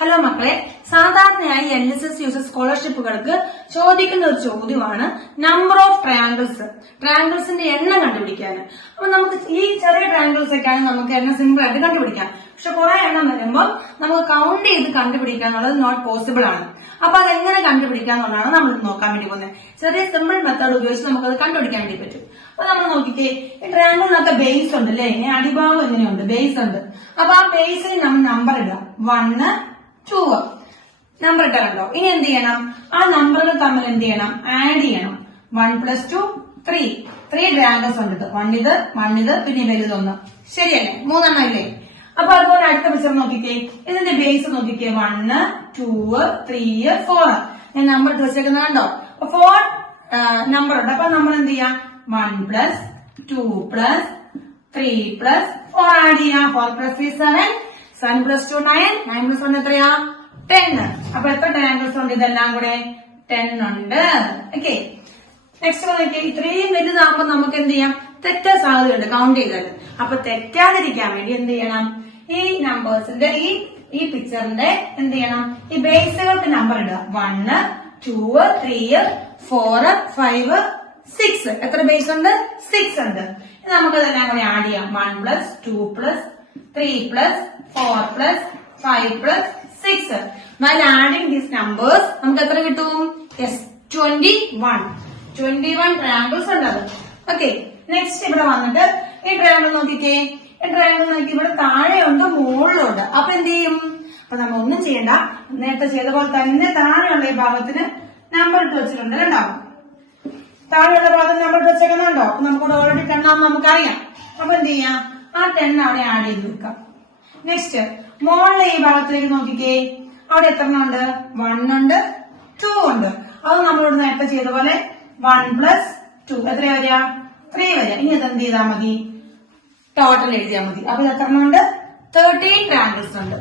Hello മക്കളെ, സാധാരണയായി LSS user സ്കോളർഷിപ്പുകൾക്ക് ചോദിക്കുന്ന ഒരു ചോദ്യമാണ് നമ്പർ ഓഫ് ട്രയാങ്കിൾസ്. ട്രയാങ്കിൾസിന്റെ എണ്ണം കണ്ടുപിടിക്കാൻ. അപ്പൊ നമുക്ക് ഈ ചെറിയ ട്രയാങ്കിൾസ് ഒക്കെയാണ് നമുക്ക് എണ്ണം സിമ്പിൾ ആയിട്ട് കണ്ടുപിടിക്കാം. പക്ഷെ കുറെ എണ്ണം വരുമ്പോൾ നമുക്ക് കൗണ്ട് ചെയ്ത് കണ്ടുപിടിക്കുക എന്നുള്ളത് നോട്ട് പോസിബിൾ ആണ്. അപ്പൊ അതെങ്ങനെ കണ്ടുപിടിക്കാന്നുള്ളതാണ് നമ്മൾ നോക്കാൻ വേണ്ടി പോകുന്നത്. ചെറിയ സിമ്പിൾ മെത്തേഡ് ഉപയോഗിച്ച് നമുക്കത് കണ്ടുപിടിക്കാൻ വേണ്ടി പറ്റും. അപ്പൊ നമ്മൾ നോക്കിക്കേ, ഈ ട്രയാങ്കിളിനൊക്കെ ബേസ് ഉണ്ട് അല്ലേ? അടിഭാഗം എങ്ങനെയുണ്ട്? ബേസ് ഉണ്ട്. അപ്പൊ ആ ബേസിൽ നമ്മൾ നമ്പർ ഇടുക. 1, 2 നമ്പർ ഇട്ടാ കണ്ടോ? ഇനി എന്ത് ചെയ്യണം? ആ നമ്പറുകൾ തമ്മിൽ എന്ത് ചെയ്യണം? ആഡ് ചെയ്യണം. 1 + 2 3 ട്രയാങ്കിൾസ് ഉണ്ട്. 1 ഇത് പിന്നെ വലുതൊന്ന്. ശരിയല്ലേ? 3 എണ്ണം ഇല്ലേ? അപ്പൊ അതുപോലെ അടുത്ത പിക്ചർ നോക്കിക്കേ, ഇതിന്റെ ബേസ് നോക്കിക്കേ. 1, 2, 3, 4 ഞാൻ നമ്പർ ഇട്ട് വെച്ചേക്കുന്നത് കണ്ടോ? അപ്പൊ 4 നമ്പർ ഉണ്ട്. അപ്പൊ നമ്മൾ എന്ത് ചെയ്യാം? 1 + 2 + 3 + 4 ആഡ് ചെയ്യാം. 4 + 3 7, 7 + 2 9, 9 + 1 എത്രയാ? 10. അപ്പൊ എത്ര ട്രയാങ്കിൾസ് ഉണ്ട് ഇതെല്ലാം കൂടെ? 10 ഉണ്ട്. ഓക്കെ, നെക്സ്റ്റ് നോക്കിയാൽ ഇത്രയും വലുതാകുമ്പോൾ നമുക്ക് എന്ത് ചെയ്യാം? തെറ്റാൻ സാധ്യതയുണ്ട് കൗണ്ട് ചെയ്താൽ. അപ്പൊ തെറ്റാതിരിക്കാൻ വേണ്ടി എന്ത് ചെയ്യണം? ഈ നമ്പേഴ്സിന്റെ ഈ പിക്ചറിന്റെ എന്ത് ചെയ്യണം? ഈ ബേസുകൾക്ക് നമ്പർ ഇടുക. 1, 2, 3, 4, 5, 6. എത്ര ബേസ് ഉണ്ട്? 6 ഉണ്ട്. നമുക്കതെല്ലാം കൂടെ ആഡ് ചെയ്യാം. 1 + 2 + 3 + 4 + 5 + 6. While adding these numbers, നമുക്ക് എത്ര കിട്ടും? Yes, 21 ട്രയാങ്കിൾസ് ഉണ്ട്. ഓക്കെ, നെക്സ്റ്റ് ഇവിടെ വന്നിട്ട് ഈ ട്രയാങ്കിൾ നോക്കിക്കേ. ഈ ട്രയാങ്കിൾ നോക്കി ഇവിടെ താഴെയുണ്ട്, മുകളിലുണ്ട്. അപ്പൊ എന്ത് ചെയ്യും? അപ്പൊ നമ്മൾ ഒന്നും ചെയ്യണ്ട, നേരത്തെ ചെയ്ത പോലെ തന്നെ താഴെയുള്ള ഈ ഭാഗത്തിന് നമ്പർ ഇട്ട് വെച്ചിട്ടുണ്ട്. കണ്ടോ? താഴെയുള്ള ഭാഗത്ത് നമ്പർ ഇട്ട് വെച്ചേക്കുന്നുണ്ടോ? നമുക്കിവിടെ ഓൾറെഡി 10 ആണെന്ന് നമുക്കറിയാം. അപ്പൊ എന്ത് ചെയ്യാം? ആ 10 അവിടെ ആഡ് ചെയ്ത് വെക്കാം. നെക്സ്റ്റ് മോളിലെ ഈ ഭാഗത്തിലേക്ക് നോക്കിക്കേ. അവിടെ എത്ര ഉണ്ട്? 1 ഉണ്ട്, 2 ഉണ്ട്. അത് നമ്മളോട് നേരത്തെ ചെയ്ത പോലെ 1 + 2 എത്ര വരിക? 3 വരിക. ഇനി അത് എന്ത് ചെയ്താൽ മതി? ടോട്ടൽ എഴുതിയാൽ മതി. അപ്പൊ ഇത് എത്ര ഉണ്ട്? 13 ട്രയാങ്കിൾസ് ഉണ്ട്.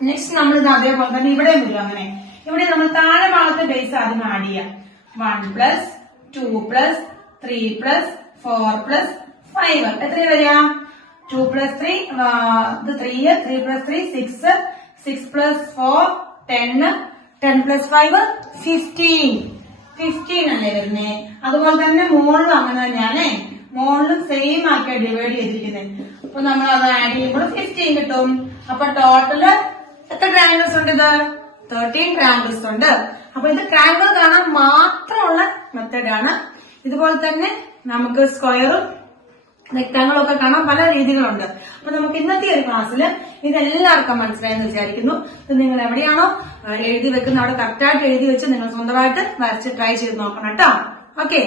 നെക്സ്റ്റ് നമ്മൾ ഇത് അതേപോലെ തന്നെ ഇവിടെ വരും. അങ്ങനെ ഇവിടെ നമ്മൾ താഴെ ഭാഗത്തെ ബേസ് ആദ്യം ആഡ് ചെയ്യാം. 1 + 2 + 3 + 4 + 5 എത്ര വരിക? 2 + 3 3 + 3 6 6 + 4 10 10 + 5 15 അല്ലേ വരുന്നേ? അതുപോലെ തന്നെ മുകളിലും അങ്ങനെ തന്നെയാണേ. മുകളിലും സെയിം ആക്കിയാ ഡിവൈഡ് ചെയ്തിരിക്കുന്നത്. അപ്പൊ നമ്മൾ അത് ആഡ് ചെയ്യുമ്പോൾ 15 കിട്ടും. അപ്പൊ ടോട്ടല് എത്ര ട്രയാങ്കിൾസ് ഉണ്ട്? ഇത് 13 ട്രയാങ്കിൾസ് ഉണ്ട്. അപ്പൊ ഇത് ട്രയാങ്കിൾ കാണാൻ മാത്രമുള്ള മെത്തേഡാണ്. ഇതുപോലെ തന്നെ നമുക്ക് സ്ക്വയറും റെക്ടാങ്കിളും ഒക്കെ കാണാൻ പല രീതികളുണ്ട്. അപ്പൊ നമുക്ക് ഇന്നത്തെ ഒരു ക്ലാസ്സിൽ ഇതെല്ലാവർക്കും മനസ്സിലായെന്ന് വിചാരിക്കുന്നു. ഇത് നിങ്ങൾ എവിടെയാണോ എഴുതി വെക്കുന്ന അവിടെ കറക്റ്റായിട്ട് എഴുതി വെച്ച് നിങ്ങൾ സ്വന്തമായിട്ട് വരച്ച് ട്രൈ ചെയ്ത് നോക്കണം കേട്ടോ. ഓക്കെ.